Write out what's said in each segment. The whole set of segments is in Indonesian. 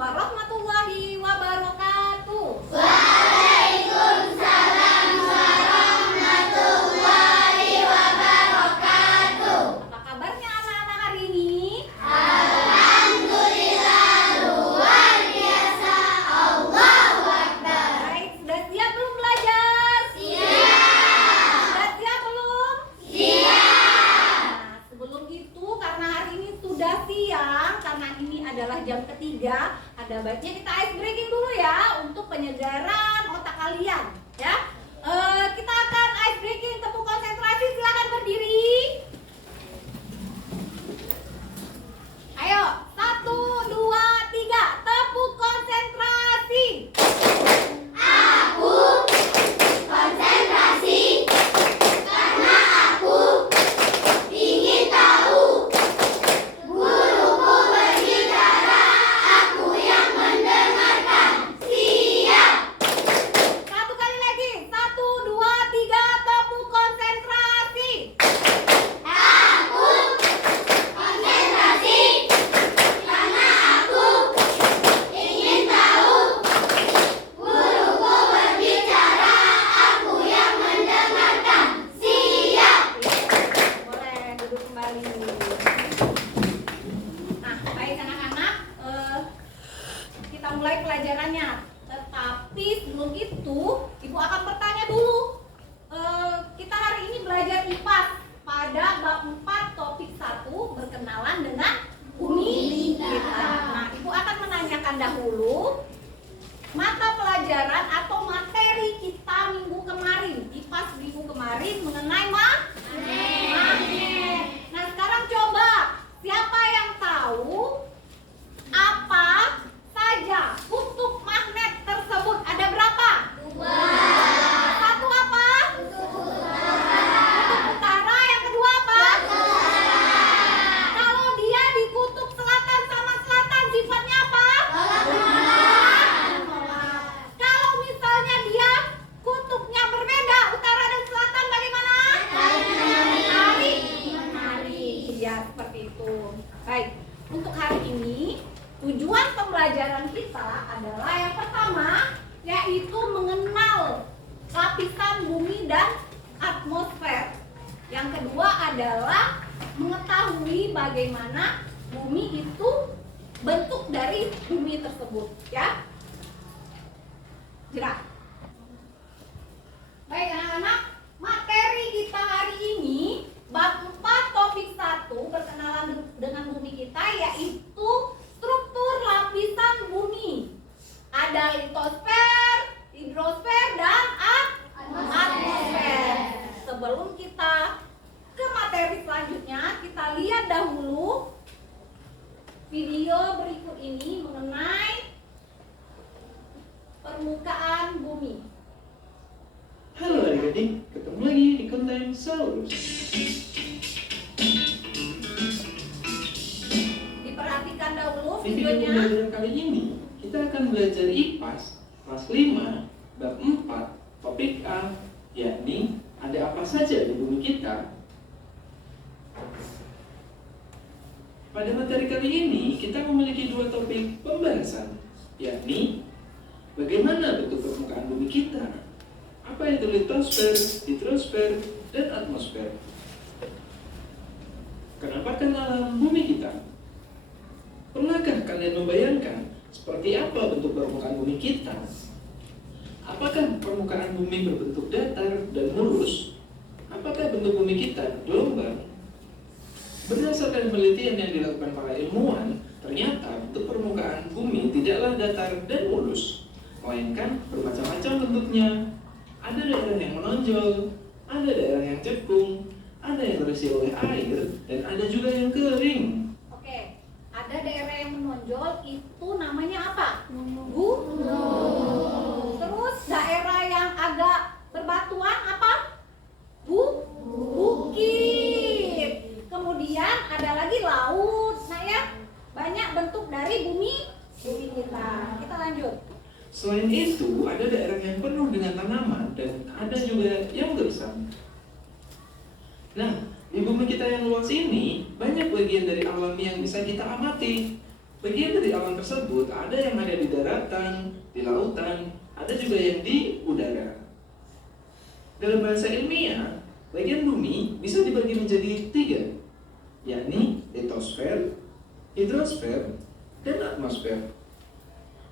warahmatullahi wabarakatuh. Waalaikumsalam warahmatullahi wabarakatuh. Apa kabarnya anak-anak hari ini? Alhamdulillah luar biasa. Allahu Akbar. Baik, sudah siap belum belajar? Siap. Sudah siap belum? Siap. Nah, sebelum itu karena hari ini sudah siang, karena ini adalah jam ketiga, ada baiknya kita ice breaking dulu ya untuk penyegaran otak kalian, ya. Kita akan ice breaking, tepuk konsentrasi, silakan berdiri. Ayo, 1, 2, 3, tepuk konsentrasi. Aku konsentrasi karena aku ingin tahu. Guruku berbicara, aku yang mendengarkan. Siap. Satu kali lagi, 1, 2, 3, tepuk konsentrasi. Aku konsentrasi karena aku ingin tahu. Guruku berbicara, aku yang mendengarkan. Siap. Boleh duduk kembali. Nah, baik anak-anak, kita mulai pelajarannya. Tetapi sebelum itu, Ibu akan bertanya dulu. Kita hari ini belajar IPAS pada bab 4 topik 1 berkenalan dengan bumi kita. Nah, Ibu akan menanyakan dahulu mata pelajaran atau materi kita minggu kemarin, IPAS minggu kemarin mengenai magnet. Nah, sekarang coba siapa yang tahu apa saja kutub magnet tersebut? Ada berapa? 2. Satu apa? Kutub utara. Yang kedua apa? Kalau dia di kutub selatan sama selatan sifatnya apa? Kalau misalnya dia kutubnya berbeda, utara dan selatan bagaimana? Menari. Ya, seperti itu. Baik, untuk hari ini tujuan pembelajaran kita adalah yang pertama yaitu mengenal lapisan bumi dan atmosfer. Yang kedua adalah mengetahui bagaimana bumi itu bentuk dari bumi tersebut, ya. Jelas. Baik anak-anak, materi kita hari ini bab 4 topik 1 berkenalan dengan bumi kita yaitu struktur lapisan bumi. Ada litosfer, hidrosfer, dan atmosfer. Sebelum kita ke materi selanjutnya, kita lihat dahulu video berikut ini mengenai permukaan bumi. Halo adik-adik, ketemu lagi di konten Saurus. Diperhatikan dahulu Di video videonya. pembelajaran kali ini, kita akan belajar IPAS kelas 5, bab 4, topik A, yakni ada apa saja di bumi kita. Pada materi kali ini, kita memiliki dua topik pembahasan, yakni bagaimana bentuk permukaan bumi kita, apa itu litosfer, hidrosfer, dan atmosfer. Kenapa alam bumi kita? Pernahkah kalian membayangkan seperti apa bentuk permukaan bumi kita? Apakah permukaan bumi berbentuk datar dan mulus? Apakah bentuk bumi kita gelombang? Berdasarkan penelitian yang dilakukan para ilmuwan, ternyata bentuk permukaan bumi tidaklah datar dan mulus, melainkan bermacam-macam bentuknya. Ada daerah yang menonjol, ada daerah yang cekung, ada yang terisi oleh air, dan ada juga yang kering. Oke, ada daerah yang menonjol itu namanya apa? Gunung. Terus daerah yang agak berbatuan apa? Bukit. Kemudian ada lagi laut. Nah ya, banyak bentuk dari bumi kita. Kita lanjut. Selain itu, ada daerah yang penuh dengan tanaman dan ada juga yang gersang. Nah, di bumi kita yang luas ini, banyak bagian dari alam yang bisa kita amati. Bagian dari alam tersebut ada yang ada di daratan, di lautan, ada juga yang di udara. Dalam bahasa ilmiah, bagian bumi bisa dibagi menjadi 3, yakni litosfer, hidrosfer, dan atmosfer.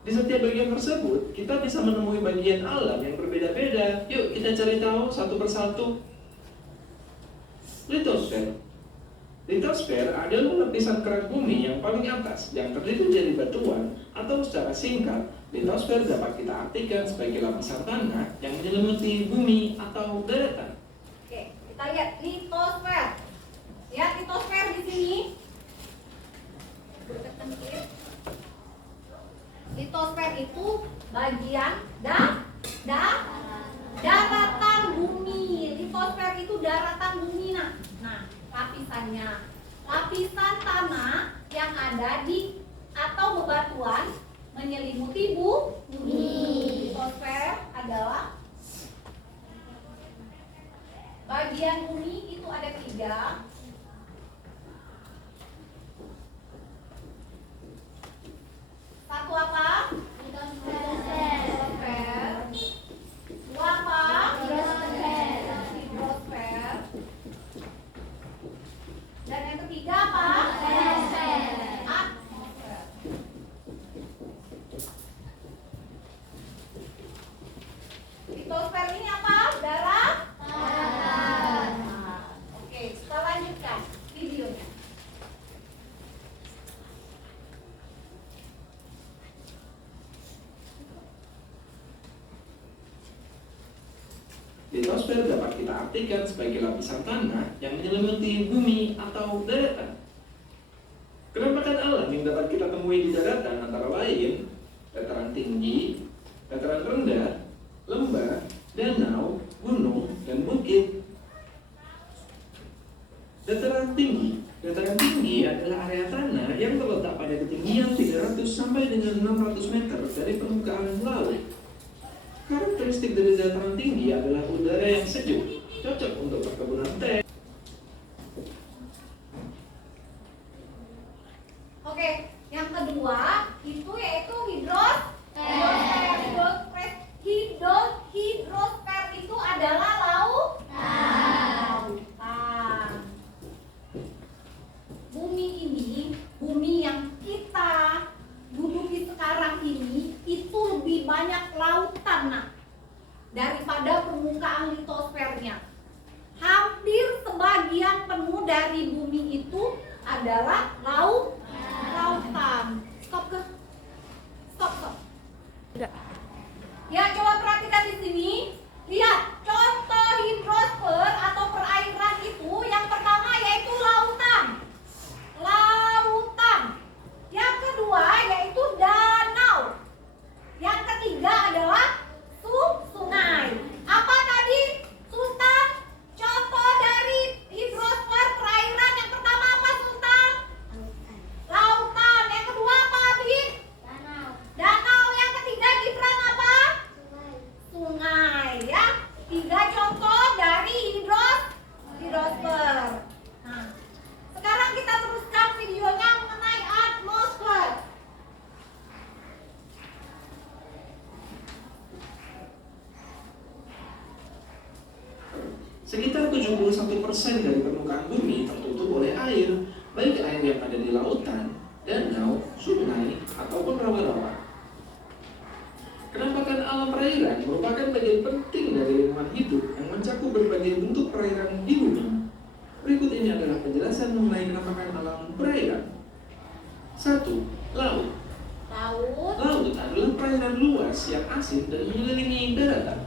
Di setiap bagian tersebut, kita bisa menemui bagian alam yang berbeda-beda. Yuk kita cari tahu satu persatu. Litosfer. Litosfer adalah lapisan kerak bumi yang paling atas, yang terdiri dari batuan, atau secara singkat, litosfer dapat kita artikan sebagai lapisan tanah yang menyelimuti bumi atau daratan. Oke, kita lihat litosfer. Lihat litosfer di sini. Litosfer itu bagian daratan bumi. Litosfer itu daratan bumi. Nah, lapisannya, lapisan tanah yang ada di atau bebatuan menyelimuti bumi. Litosfer adalah bagian bumi itu ada 3. Satu apa? Litosfer. Dua apa? Hidrosfer. Dan yang ketiga apa? Atmosfer. Litosfer ini apa? Darah? Oke, kita lanjutkan videonya. Litosfer dapat kita artikan sebagai lapisan tanah yang menyelimuti bumi atau daratan. Kenampakan alam yang dapat kita temui di daratan antara lain dataran tinggi, dataran rendah, lembah, danau, gunung, dan bukit. Dataran tinggi adalah area tanah yang terletak pada ketinggian 300 sampai dengan 600 meter dari permukaan laut. Karakteristik dari dataran tinggi adalah udara yang sejuk, cocok untuk perkebunan teh. Oke, yang kedua itu yaitu hidrosfer. Hidrosfer itu adalah lautan. Bumi ini, bumi yang kita duduki sekarang ini itu lebih banyak lautan daripada permukaan litosfernya. Hampir sebagian penuh dari bumi itu adalah lautan. Stop. Ya, coba perhatikan di sini. Lihat contoh hidrosfer atau perairan itu. Yang pertama yaitu lautan. Yang kedua yaitu danau. Yang ketiga adalah sungai. Apa tadi, Sultan? Contoh dari hidrosfer perairan yang pertama apa, Sultan? Lautan. Yang kedua apa, Abid? Danau. Yang ketiga, Gibran, apa? Sungai. Ya, 3 contoh dari hidrosfer. Nah, sekarang kita teruskan videonya mengenai atmosfer. Sekitar 71% dari permukaan bumi tertutup oleh air, baik air yang ada di lautan, danau, sungai, ataupun rawa-rawa. Kenampakan alam perairan merupakan bagian penting dari lingkungan hidup yang mencakup berbagai bentuk perairan di bumi. Berikut ini adalah penjelasan mengenai kenampakan alam perairan. 1. Laut. Laut adalah perairan luas yang asin dan mengelilingi daratan.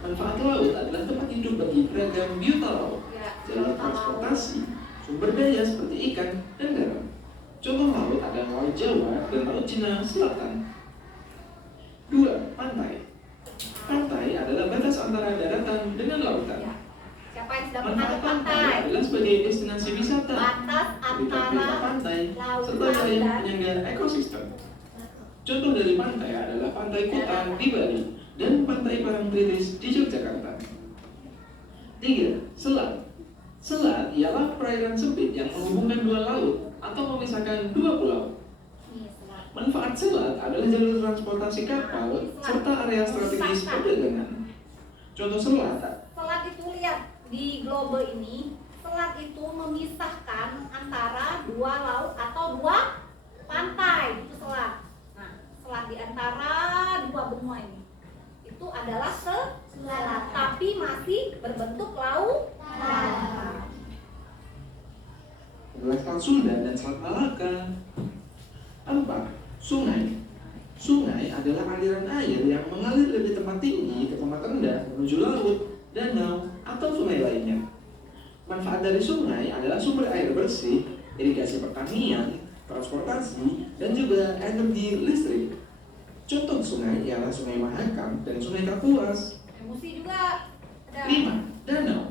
Manfaat laut adalah tempat hidup bagi beragam biota laut, jalur transportasi, sumber daya seperti ikan dan garam. Contoh laut adalah Laut Jawa dan Laut Cina Selatan. 2. Pantai. Pantai adalah batas antara daratan dengan lautan. Siapa yang sudah pernah ke Manfaat pantai? pantai adalah sebagai destinasi wisata, Batas habitat antara pantai, lautan serta wilayah dan penyangga ekosistem. Contoh dari pantai adalah Pantai Kuta di Bali dan Pantai Parangtritis di Yogyakarta. 3. Selat. Selat ialah perairan sempit yang menghubungkan 2 laut atau memisahkan 2 pulau. Nih, selat. Manfaat selat adalah jalur transportasi kapal serta area strategis perdagangan. Contoh selat, Selat itu lihat di globe ini, selat itu memisahkan antara dua laut atau dua pantai, itu selat. Nah, selat di antara dua benua ini itu adalah selat, tapi masih berbentuk lautan. adalah Selat Sunda dan Selat Malaka. 4. Sungai. Sungai adalah aliran air yang mengalir dari tempat tinggi ke tempat rendah menuju laut, danau, atau sungai lainnya. Manfaat dari sungai adalah sumber air bersih, irigasi pertanian, transportasi, dan juga energi listrik. Contoh sungai ialah Sungai Mahakam dan Sungai Kapuas. Emosi juga ada. 5. Danau.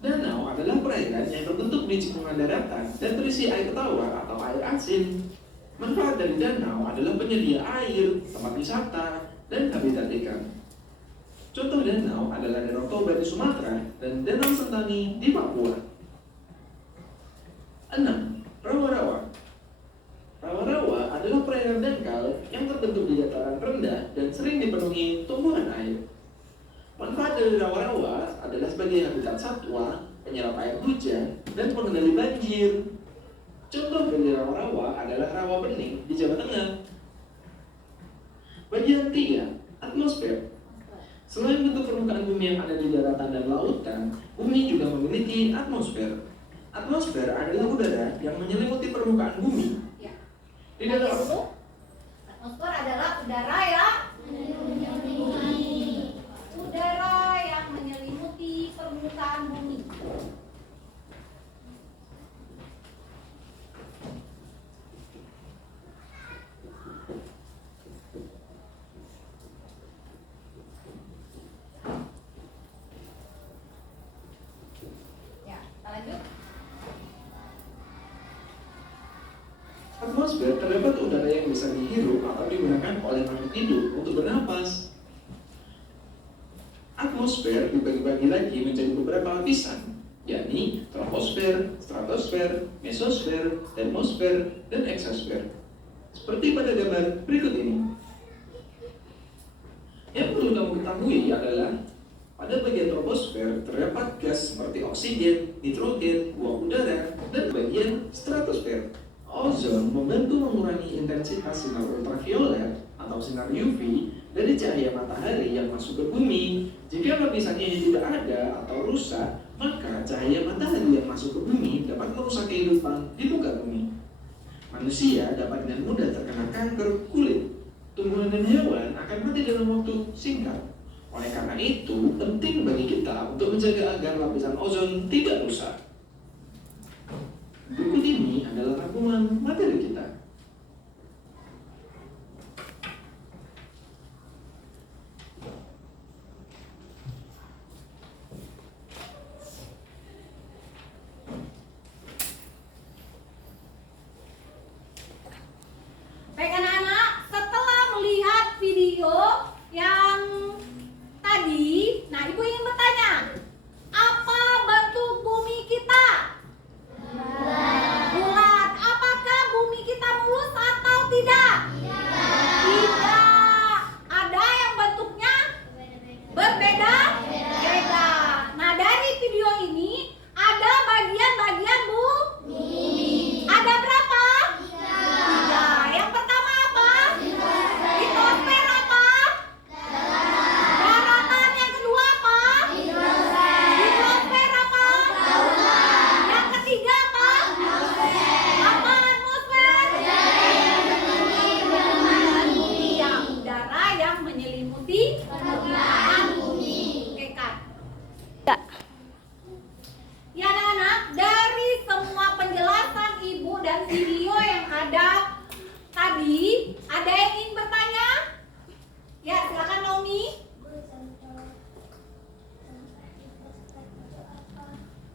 Danau adalah perairan yang berbentuk di cekungan daratan dan berisi air tawar atau air asin. Manfaat dari danau adalah penyedia air, tempat wisata, dan habitat ikan. Contoh danau adalah Danau Toba di Sumatera dan Danau Sentani di Papua. 6. Rawa-rawa. Rawa-rawa adalah perairan dangkal yang terbentuk di dataran rendah dan sering dipenuhi tumbuhan air. Manfaat dari rawa-rawa adalah sebagai habitat satwa, penyerap air hujan, dan pengendali banjir. Contoh dari rawa-rawa adalah rawa bening di Jawa Tengah. Bagian 3, atmosfer. Selain bentuk permukaan bumi yang ada di daratan dan lautan, bumi juga memiliki atmosfer. Atmosfer adalah udara yang menyelimuti permukaan bumi. Ya. Di dalam Atmosfer adalah udara yang menyelimuti permukaan bumi. Ya, kita lanjut. atmosfer terdapat udara yang bisa dihirup atau digunakan oleh makhluk hidup untuk bernapas. Atmosfer dibagi-bagi lagi menjadi beberapa lapisan, yakni troposfer, stratosfer, mesosfer, termosfer, dan eksosfer. Seperti pada gambar berikut ini. Yang perlu kamu ketahui adalah pada bagian troposfer terdapat gas seperti oksigen, nitrogen, uap udara, dan bagian stratosfer. Ozon membantu mengurangi intensitas sinar ultraviolet atau sinar UV dari cahaya matahari yang masuk ke bumi. Jika lapisannya yang tidak ada atau rusak, maka cahaya matahari yang masuk ke bumi dapat merusak kehidupan di muka bumi. Manusia dapat dengan mudah terkena kanker kulit. Tumbuhan dan hewan akan mati dalam waktu singkat. Oleh karena itu, penting bagi kita untuk menjaga agar lapisan ozon tidak rusak. Berikut ini adalah rangkuman materi kita. Baik anak-anak, setelah melihat video yang tadi, nah ibu ingin bertanya, apa bentuk bumi kita? Bulat. Apakah bumi kita mulus atau tidak? Tidak. Ada yang bentuknya berbeda-beda. Nah, dari video ini ada bagian-bagian bumi. Ada berapa? 3. Yang pertama apa? Litosfer apa? Daratan. Yang kedua apa? Hidrosfer apa? Yang ketiga apa? Apa atmosfer? Ya, udara yang menyelimuti permukaan bumi. Oke, Kak. Ya anak-anak, dari semua penjelasan ibu dan video yang ada tadi, ada yang ingin bertanya? Ya, silakan Naomi.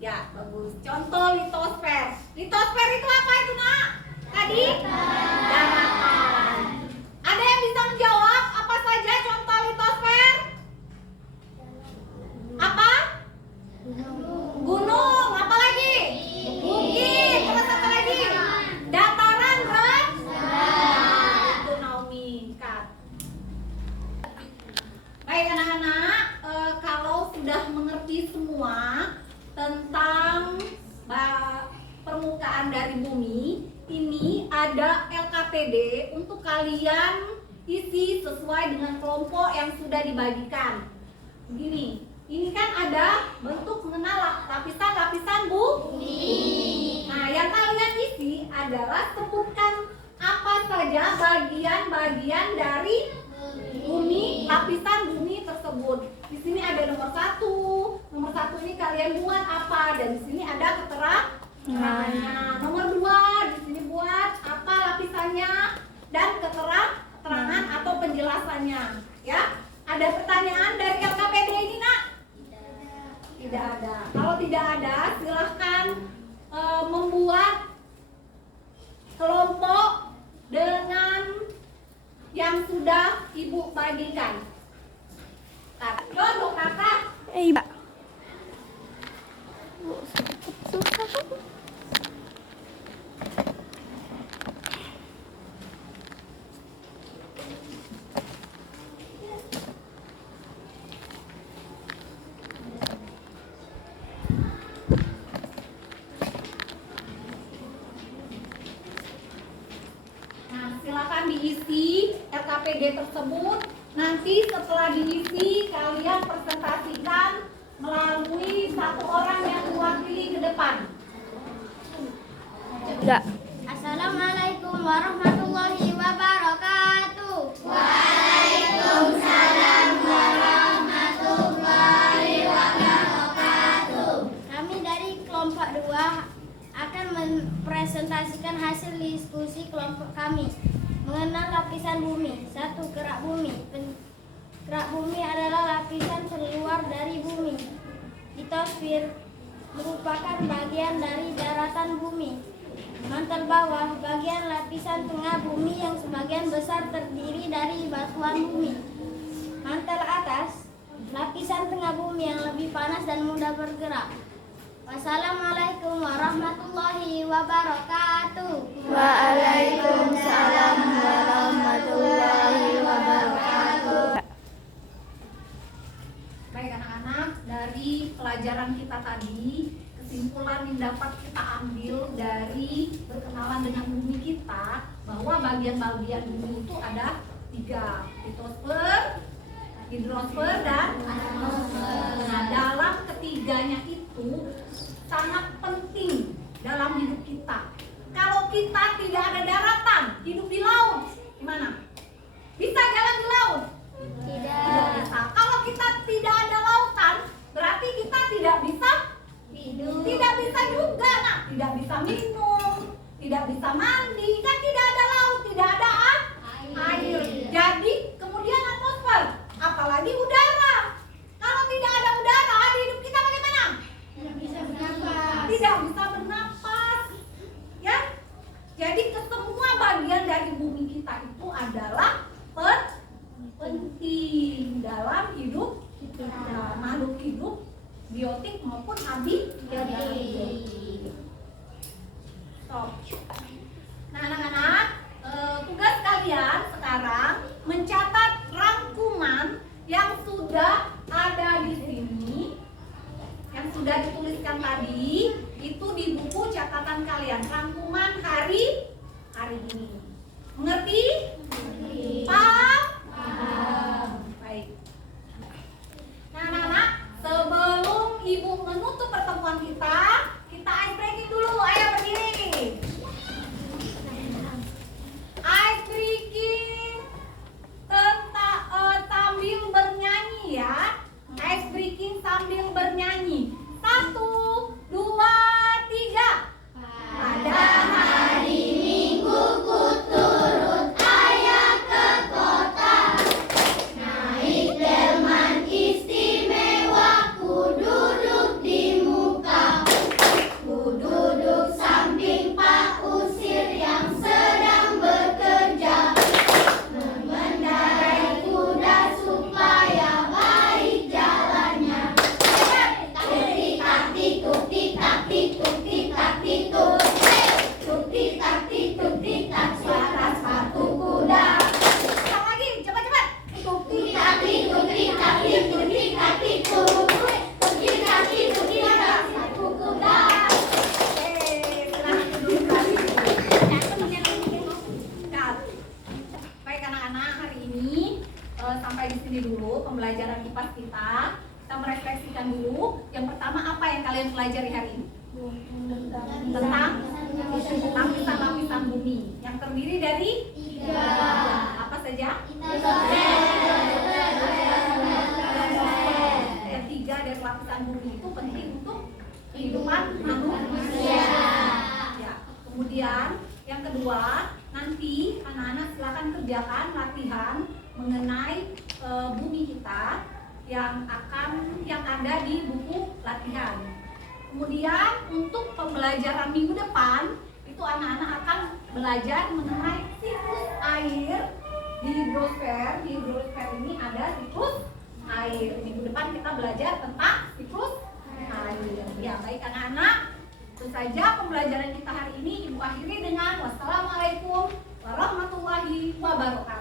Ya, bagus. Contoh litosfer. Litosfer itu apa itu, Nak? Tadi? Daratan. Ada yang bisa menjawab apa saja contoh litosfer? Apa? Gunung. Apa lagi? Bukit. Terus apa lagi? Dataran rendah. ada LKPD untuk kalian isi sesuai dengan kelompok yang sudah dibagikan. Begini, ini kan ada bentuk mengenal lapisan-lapisan bumi. Nah, yang kalian isi adalah sebutkan apa saja bagian-bagian dari bumi, lapisan bumi tersebut. Di sini ada nomor satu. Nomor satu ini kalian buat apa? Dan di sini ada keterangannya. Nomor dua, di sini buat apa lapisannya dan keterangan atau penjelasannya. Ya, ada pertanyaan dari LKPD ini, Nak? Tidak ada. Kalau tidak ada, silahkan membuat kelompok dengan yang sudah Ibu bagikan. Contoh kakak. Mbak. Nah, silakan diisi LKPD tersebut. Nanti setelah diisi, kalian presentasikan melalui satu orang yang mewakili ke depan. Enggak. Assalamualaikum warahmatullahi wabarakatuh. Waalaikumsalam warahmatullahi wabarakatuh. Kami dari kelompok 2 akan mempresentasikan hasil diskusi kelompok kami mengenal lapisan bumi. 1. Kerak bumi. Kerak bumi adalah lapisan terluar dari bumi. Litosfer merupakan bagian dari daratan bumi. Mantel bawah, bagian lapisan tengah bumi yang sebagian besar terdiri dari batuan bumi. Mantel atas, lapisan tengah bumi yang lebih panas dan mudah bergerak. Wassalamualaikum warahmatullahi wabarakatuh. Waalaikumsalam warahmatullahi wabarakatuh. Baik anak-anak, dari pelajaran kita tadi, kesimpulan yang dapat kita ambil dari berkenalan dengan bumi kita, bahwa bagian-bagian bumi itu ada 3, litosfer, hidrosfer, dan atmosfer. Nah, dalam ketiganya itu sangat penting dalam hidup kita. Kalau kita tidak ada daratan, hidup di laut, gimana? Bisa jalan di laut? Tidak bisa. Kalau kita tidak ada lautan, berarti kita tidak bisa hidup. Tidak bisa juga, nah, tidak bisa minum, tidak bisa mandi, kan tidak ada laut, tidak ada air. Jadi kemudian atmosfer, apalagi udara. Kalau tidak ada udara, hidup kita bagaimana? Tidak bisa bernapas. Ya. Jadi kesemua bagian dari bumi kita itu adalah penting dalam hidup kita, makhluk hidup biotik maupun abiotik. Stop. Nah, anak-anak, tugas kalian sekarang mencatat rangkuman yang sudah ada di sini, yang sudah dituliskan tadi, itu di buku catatan kalian. Rangkuman hari ini. Mengerti? Paham? Baik. Nah, anak-anak, sebelum Ibu menutup pertemuan kita ice breaking dulu. Ayo berdiri. Ice breaking sambil bernyanyi ya. Ice breaking sambil bernyanyi. 1, 2, 3. Pada hari yang terdiri dari 3. Apa saja? Yang 3 dari lapisan bumi itu penting untuk kehidupan manusia. Ya. Kemudian yang kedua, nanti anak-anak silakan kerjakan latihan mengenai bumi kita yang ada di buku latihan. Kemudian untuk pembelajaran minggu depan itu anak-anak akan belajar mengenai siklus air di hidrosfer. Di hidrosfer ini ada siklus air. Minggu depan kita belajar tentang siklus air. Ya, baik anak-anak. Itu saja pembelajaran kita hari ini. Ibu akhiri dengan wassalamualaikum warahmatullahi wabarakatuh.